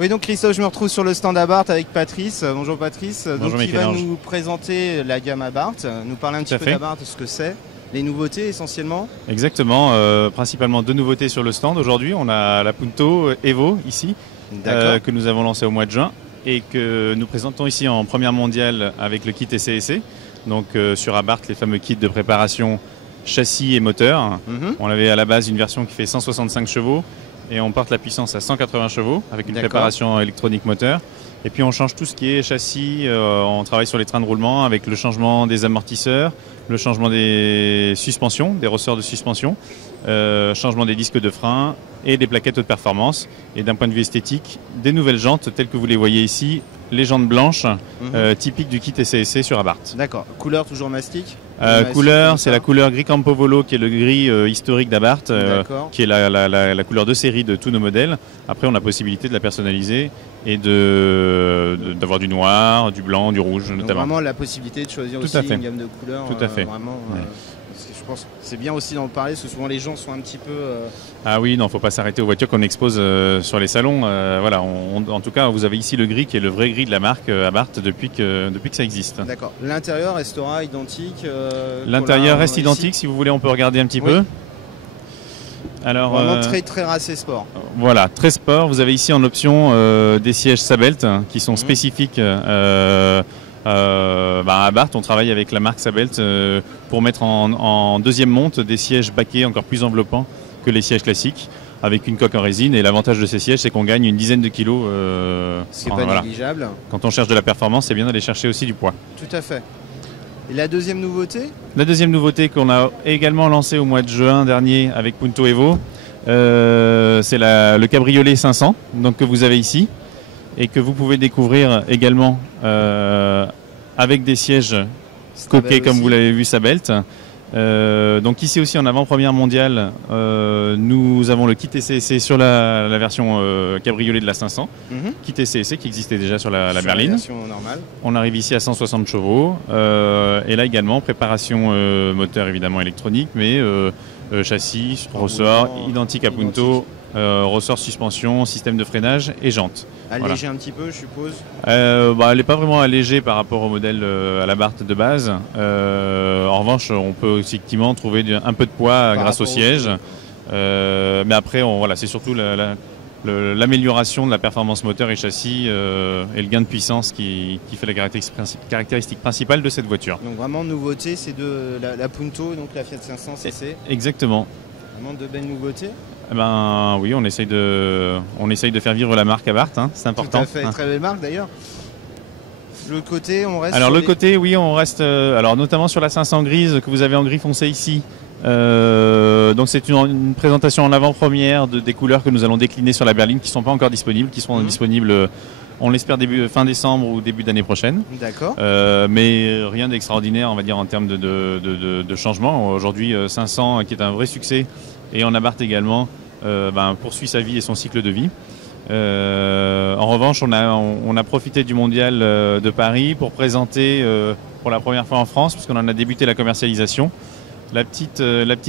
Oui, donc Christophe, je me retrouve sur le stand Abarth avec Patrice. Bonjour Patrice. Bonjour donc, il va Michel-Ange. nous présenter la gamme Abarth, nous parler un petit peu d'Abarth, de ce que c'est, les nouveautés essentiellement. Exactement, principalement deux nouveautés sur le stand aujourd'hui. On a la Punto Evo ici, que nous avons lancé au mois de juin et que nous présentons ici en première mondiale avec le kit SCSC. Donc sur Abarth, les fameux kits de préparation châssis et moteur. On avait à la base une version qui fait 165 chevaux et on porte la puissance à 180 chevaux avec une préparation électronique moteur. Et puis on change tout ce qui est châssis, on travaille sur les trains de roulement avec le changement des amortisseurs, le changement des suspensions, des ressorts de suspension, changement des disques de frein et des plaquettes haute performance. Et d'un point de vue esthétique, des nouvelles jantes telles que vous les voyez ici, les jantes blanches, typiques du kit SCSC sur Abarth. D'accord. Couleur toujours mastic couleur, c'est la couleur gris Campo Volo qui est le gris historique d'Abarth, qui est la couleur de série de tous nos modèles. Après, on a la possibilité de la personnaliser et d'avoir du noir, du blanc, du rouge notamment. Donc vraiment la possibilité de choisir aussi une gamme de couleurs. Tout à fait. Vraiment, je pense que c'est bien aussi d'en parler parce que souvent les gens sont un petit peu... Ah oui, non, il ne faut pas s'arrêter aux voitures qu'on expose sur les salons. Voilà, en tout cas, vous avez ici le gris qui est le vrai gris de la marque Abarth depuis que ça existe. D'accord. L'intérieur restera identique L'intérieur reste identique. Si vous voulez, on peut regarder un petit peu. Alors, vraiment très racé sport. Voilà, très sport. Vous avez ici en option des sièges Sabelt qui sont spécifiques à Abarth. On travaille avec la marque Sabelt pour mettre en deuxième monte des sièges baquets encore plus enveloppants que les sièges classiques, avec une coque en résine. Et l'avantage de ces sièges, c'est qu'on gagne une dizaine de kilos. Ce qui n'est pas négligeable. Quand on cherche de la performance, c'est bien d'aller chercher aussi du poids. Tout à fait. Et la deuxième nouveauté ? La deuxième nouveauté qu'on a également lancée au mois de juin dernier avec Punto Evo, c'est le cabriolet 500 donc, que vous avez ici et que vous pouvez découvrir également avec des sièges coquets comme vous l'avez vu Sabelt. Donc ici aussi en avant-première mondiale, nous avons le kit SCSC sur la version cabriolet de la 500, kit SCSC qui existait déjà sur la berline. La version normale. On arrive ici à 160 chevaux et là également préparation moteur évidemment électronique, mais châssis, ressort identique à Punto, ressort suspension, système de freinage et jantes. Allégé un petit peu, je suppose. Elle n'est pas vraiment allégée par rapport au modèle à l'Abarth de base. En revanche, on peut effectivement trouver un peu de poids grâce au siège. Mais après, c'est surtout l'amélioration de la performance moteur et châssis et le gain de puissance qui fait la caractéristique principale de cette voiture. Donc vraiment nouveauté, c'est de la Punto, donc la Fiat 500 CC. Exactement. Vraiment de belles nouveautés. Oui, on essaye de faire vivre la marque Abarth, c'est important. Tout à fait, très belle marque d'ailleurs. Le côté, on reste. Alors oui, on reste. Alors notamment sur la 500 grise que vous avez en gris foncé ici. Donc c'est une présentation en avant-première des couleurs que nous allons décliner sur la berline qui ne sont pas encore disponibles, qui seront disponibles. On l'espère fin décembre ou début d'année prochaine. D'accord. Mais rien d'extraordinaire, on va dire, en termes de changement. Aujourd'hui, 500 qui est un vrai succès et en Abarth également poursuit sa vie et son cycle de vie. En revanche, on a profité du mondial de Paris pour présenter pour la première fois en France, puisqu'on en a débuté la commercialisation, la petite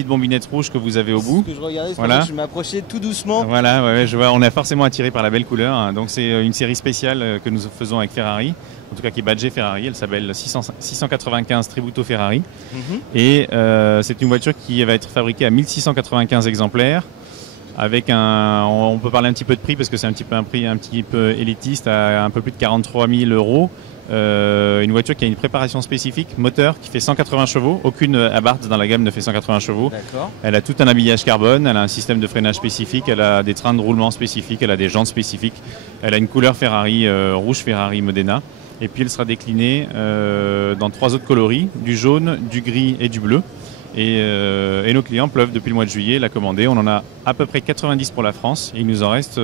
bombinette rouge que vous avez au bout. C'est ce que je regardais, voilà. Je m'approchais tout doucement. Voilà, je vois, on est forcément attiré par la belle couleur. Donc c'est une série spéciale que nous faisons avec Ferrari, en tout cas qui est badgée Ferrari. Elle s'appelle 695 Tributo Ferrari. Et c'est une voiture qui va être fabriquée à 1695 exemplaires. Avec on peut parler un petit peu de prix parce que c'est un prix un petit peu élitiste à un peu plus de 43 000 €. Une voiture qui a une préparation spécifique, moteur qui fait 180 chevaux. Aucune Abarth dans la gamme ne fait 180 chevaux. Elle a tout un habillage carbone, elle a un système de freinage spécifique, elle a des trains de roulement spécifiques, elle a des jantes spécifiques. Elle a une couleur Ferrari, rouge Ferrari Modena. Et puis elle sera déclinée dans 3 autres coloris, du jaune, du gris et du bleu. Et nos clients peuvent depuis le mois de juillet la commander. On en a à peu près 90 pour la France et il nous en reste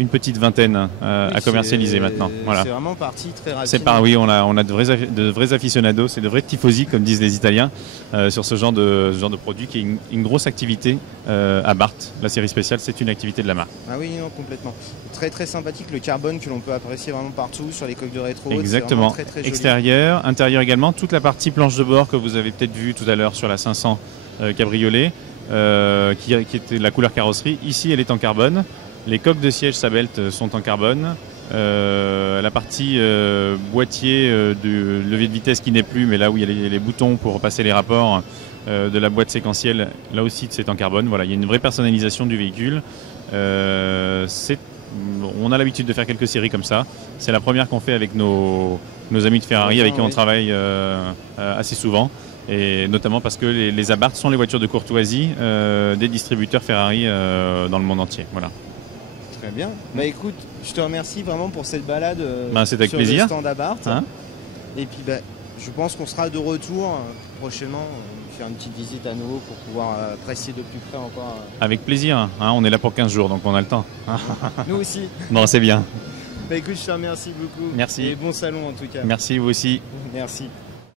une petite vingtaine à commercialiser maintenant. Voilà. C'est vraiment parti très rapidement. Oui, on a de vrais aficionados, c'est de vrais tifosi comme disent les Italiens sur ce genre de produit qui est une grosse activité à Abarth. La série spéciale, c'est une activité de la marque. Ah oui, non, complètement. Très sympathique, le carbone que l'on peut apprécier vraiment partout sur les coques de rétro. Exactement. Très joli. Extérieur, intérieur également, toute la partie planche de bord que vous avez peut-être vue tout à l'heure sur la 500 cabriolet, qui était la couleur carrosserie. Ici, elle est en carbone. Les coques de siège Sabelt sont en carbone. La partie boîtier du levier de vitesse qui n'est plus, mais là où il y a les boutons pour passer les rapports de la boîte séquentielle, là aussi c'est en carbone. Voilà, il y a une vraie personnalisation du véhicule. On a l'habitude de faire quelques séries comme ça. C'est la première qu'on fait avec nos amis de Ferrari, avec qui on travaille assez souvent. Et notamment parce que les Abarth sont les voitures de courtoisie des distributeurs Ferrari dans le monde entier. Voilà. Très bien. Bah écoute, je te remercie vraiment pour cette balade c'est avec sur plaisir. le stand Abarth. Hein, et puis je pense qu'on sera de retour prochainement, faire une petite visite à nouveau pour pouvoir apprécier de plus près encore. Avec plaisir. Hein, on est là pour 15 jours, donc on a le temps. Nous aussi. Bon, c'est bien. Bah écoute, je te remercie beaucoup. Merci. Et bon salon en tout cas. Merci, vous aussi. Merci.